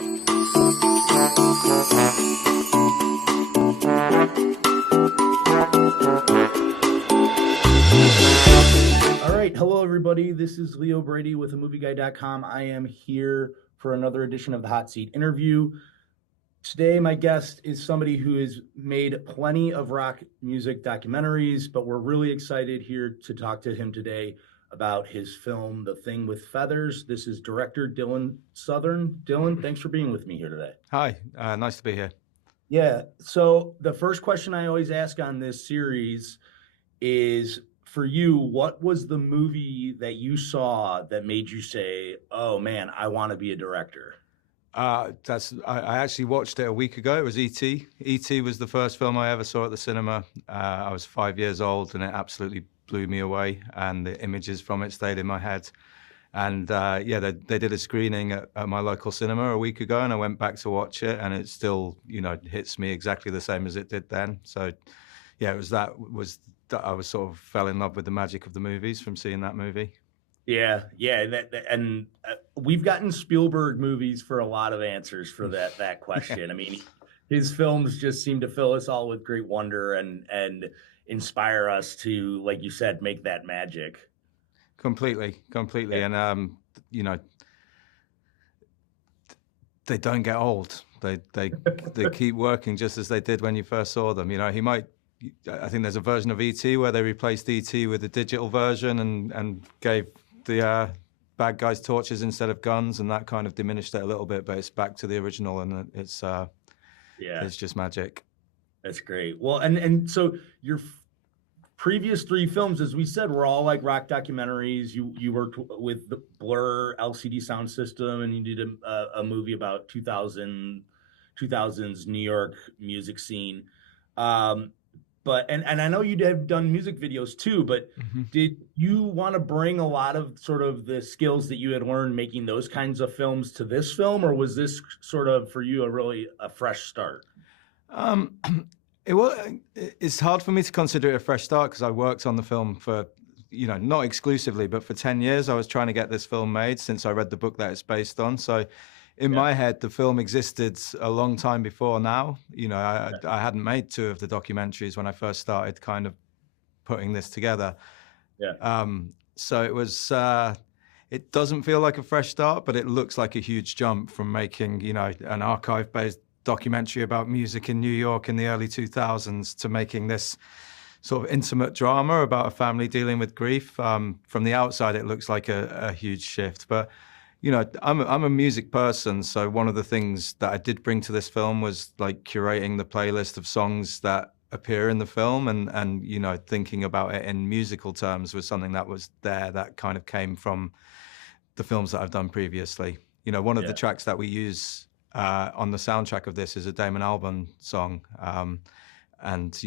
All right, hello everybody. This is Leo Brady with AMovieGuy.com. I am here for another edition of the Hot Seat interview. Today, my guest is somebody who has made plenty of rock music documentaries, but we're really excited here to talk to him today about his film, The Thing with Feathers. This is director Dylan Southern. Dylan, thanks for being with me here today. Hi, nice to be here. Yeah, so the first question I always ask on this series is, for you, what was the movie that you saw that made you say, oh man, I want to be a director? I actually watched it a week ago. It was E.T. E.T. was the first film I ever saw at the cinema. I was 5 years old, and it absolutely blew me away, and the images from it stayed in my head. And they did a screening at my local cinema a week ago, and I went back to watch it, and it still, hits me exactly the same as it did then. So, yeah, I was sort of fell in love with the magic of the movies from seeing that movie. Yeah, and we've gotten Spielberg movies for a lot of answers for that question. I mean, his films just seem to fill us all with great wonder and inspire us to, like you said, make that magic. Completely. Yeah. And they don't get old. They keep working just as they did when you first saw them. I think there's a version of E.T. where they replaced E.T. with a digital version and gave the bad guys torches instead of guns, and that kind of diminished it a little bit, but it's back to the original, and it's just magic. That's great. Well, and so your previous three films, as we said, were all like rock documentaries. You worked with the Blur LCD Soundsystem, and you did a movie about 2000s New York music scene. But I know you have done music videos too, but did you want to bring a lot of sort of the skills that you had learned making those kinds of films to this film, or was this sort of for you a fresh start? It's hard for me to consider it a fresh start because I worked on the film for, not exclusively, but for 10 years. I was trying to get this film made since I read the book that it's based on. So in my head, the film existed a long time before now. I hadn't made two of the documentaries when I first started kind of putting this together. Yeah. So it was, it doesn't feel like a fresh start, but it looks like a huge jump from making, an archive-based documentary about music in New York in the early 2000s to making this sort of intimate drama about a family dealing with grief. From the outside, it looks like a huge shift, but I'm a music person, so one of the things that I did bring to this film was like curating the playlist of songs that appear in the film, and thinking about it in musical terms was something that was there that kind of came from the films that I've done previously. One of the tracks that we use on the soundtrack of this is a Damon Albarn song, and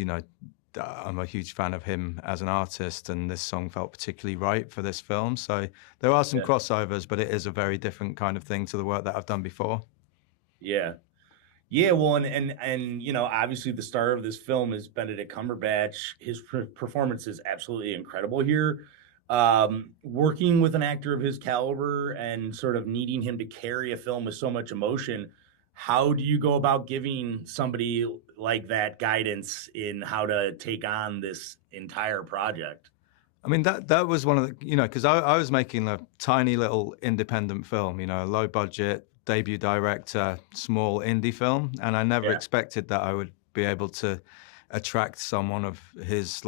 I'm a huge fan of him as an artist, and this song felt particularly right for this film. So there are some crossovers, but it is a very different kind of thing to the work that I've done before. Yeah. Well, and obviously the star of this film is Benedict Cumberbatch. His performance is absolutely incredible here. Working with an actor of his caliber and sort of needing him to carry a film with so much emotion, how do you go about giving somebody like that guidance in how to take on this entire project? I mean, that was one of the, because I was making a tiny little independent film, a low budget, debut director, small indie film. And I never expected that I would be able to attract someone of his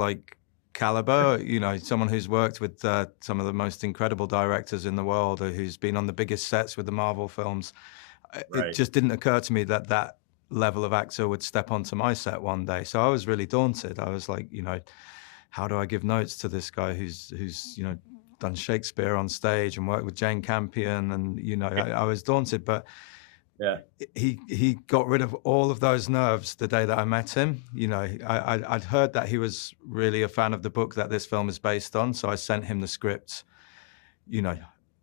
caliber, someone who's worked with some of the most incredible directors in the world, or who's been on the biggest sets with the Marvel films. It just didn't occur to me that level of actor would step onto my set one day. So I was really daunted. I was like, how do I give notes to this guy who's done Shakespeare on stage and worked with Jane Campion? And, I was daunted, but he got rid of all of those nerves the day that I met him. I'd heard that he was really a fan of the book that this film is based on. So I sent him the script,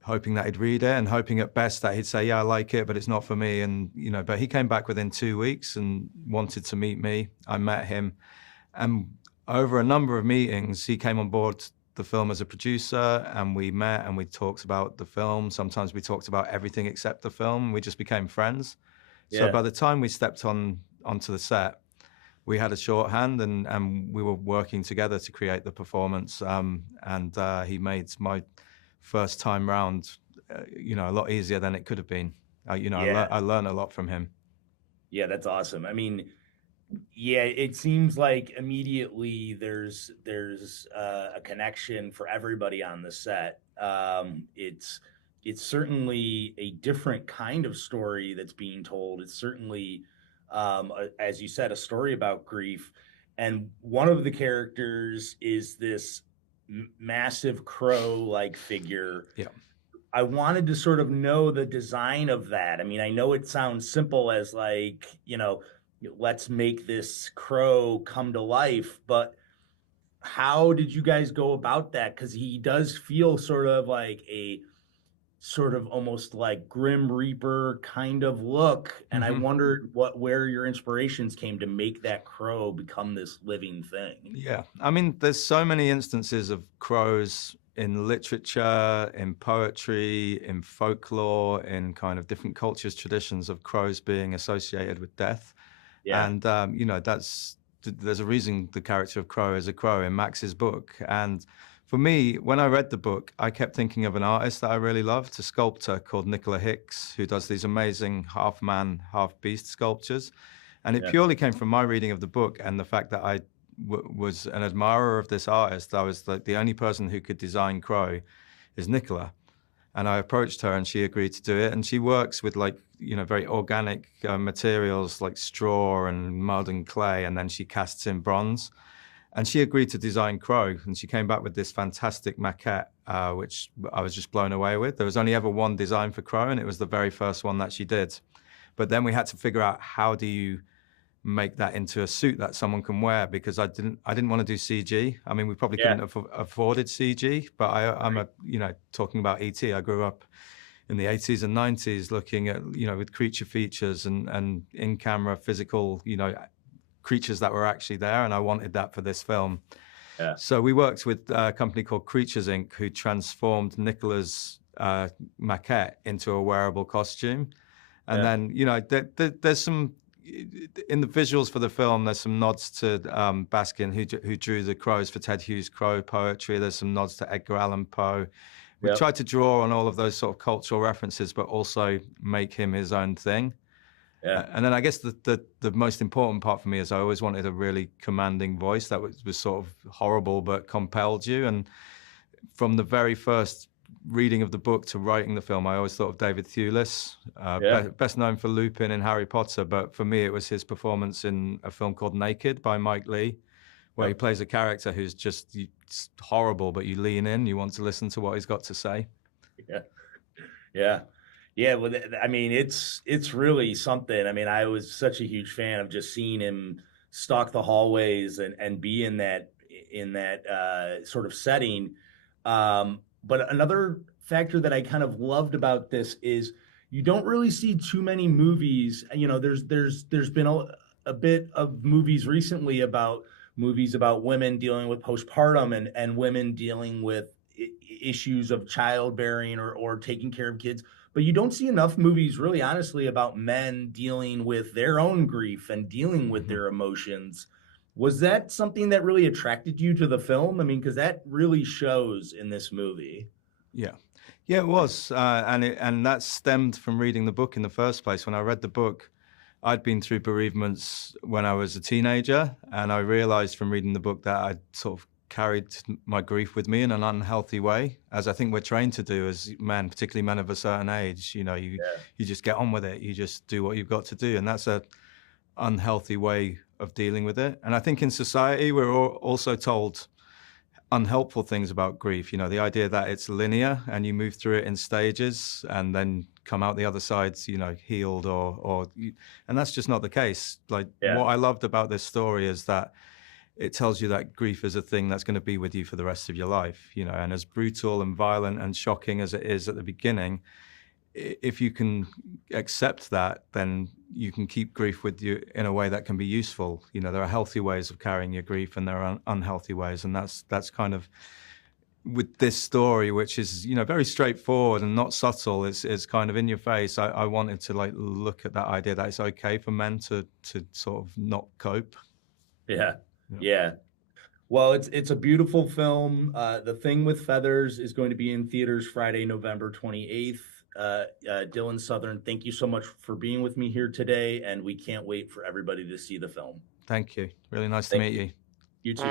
hoping that he'd read it and hoping at best that he'd say, yeah, I like it, but it's not for me. And, but he came back within 2 weeks and wanted to meet me. I met him, and over a number of meetings, he came on board the film as a producer, and we met and we talked about the film. Sometimes we talked about everything except the film. We just became friends. So Yeah. by the time we stepped onto the set, we had a shorthand, and we were working together to create the performance. He made my first time round, a lot easier than it could have been. Yeah. I learned a lot from him. Yeah, that's awesome. I mean, yeah, it seems like immediately there's a connection for everybody on the set. It's certainly a different kind of story that's being told. It's certainly, as you said, a story about grief. And one of the characters is this massive crow-like figure. Yeah. I wanted to sort of know the design of that. I mean, I know it sounds simple as like, let's make this crow come to life, but how did you guys go about that? Because he does feel sort of like a sort of almost like Grim Reaper kind of look. And I wondered where your inspirations came to make that crow become this living thing. Yeah. I mean, there's so many instances of crows in literature, in poetry, in folklore, in kind of different cultures, traditions of crows being associated with death. Yeah. And, there's a reason the character of Crow is a crow in Max's book. And for me, when I read the book, I kept thinking of an artist that I really loved, a sculptor called Nicola Hicks, who does these amazing half man, half beast sculptures. And it purely came from my reading of the book and the fact that I was an admirer of this artist. I was like, the only person who could design Crow is Nicola. And I approached her and she agreed to do it. And she works with very organic materials like straw and mud and clay. And then she casts in bronze. And she agreed to design Crow. And she came back with this fantastic maquette, which I was just blown away with. There was only ever one design for Crow, and it was the very first one that she did. But then we had to figure out, how do you make that into a suit that someone can wear, because I didn't want to do CG. I mean, we probably couldn't have afforded CG, but I'm talking about ET. I grew up in the 80s and 90s looking at, with creature features and in-camera physical, creatures that were actually there. And I wanted that for this film. Yeah. So we worked with a company called Creatures Inc., who transformed Nicola's maquette into a wearable costume. And then, there's some, in the visuals for the film, there's some nods to Baskin, who drew the crows for Ted Hughes' Crow poetry. There's some nods to Edgar Allan Poe. We tried to draw on all of those sort of cultural references, but also make him his own thing. Yeah. And then I guess the most important part for me is I always wanted a really commanding voice that was sort of horrible but compelled you. And from the very first reading of the book to writing the film, I always thought of David Thewlis, best known for Lupin in Harry Potter. But for me, it was his performance in a film called Naked by Mike Leigh, where he plays a character who's just horrible, but you lean in, you want to listen to what he's got to say. Yeah, well, I mean, it's really something. I mean, I was such a huge fan of just seeing him stalk the hallways and be in that sort of setting. But another factor that I kind of loved about this is you don't really see too many movies. There's been a bit of movies recently about women dealing with postpartum and women dealing with issues of childbearing or taking care of kids. But you don't see enough movies, really, honestly, about men dealing with their own grief and dealing with their emotions. Was that something that really attracted you to the film? I mean, because that really shows in this movie. Yeah, it was. And that stemmed from reading the book in the first place. When I read the book, I'd been through bereavements when I was a teenager. And I realized from reading the book that I'd sort of carried my grief with me in an unhealthy way, as I think we're trained to do as men, particularly men of a certain age. You just get on with it. You just do what you've got to do. And that's a unhealthy way of dealing with it. And I think in society, we're also told unhelpful things about grief. The idea that it's linear and you move through it in stages and then come out the other side, healed and that's just not the case. What I loved about this story is that it tells you that grief is a thing that's going to be with you for the rest of your life, and as brutal and violent and shocking as it is at the beginning, if you can accept that, then you can keep grief with you in a way that can be useful. There are healthy ways of carrying your grief and there are unhealthy ways. And that's kind of with this story, which is, you know, very straightforward and not subtle. It's kind of in your face. I wanted to like look at that idea that it's okay for men to sort of not cope. Yeah. Yeah. Well, it's a beautiful film. The Thing with Feathers is going to be in theaters Friday, November 28th. Dylan Southern, thank you so much for being with me here today, and we can't wait for everybody to see the film. Thank you. Really nice to meet you. You too.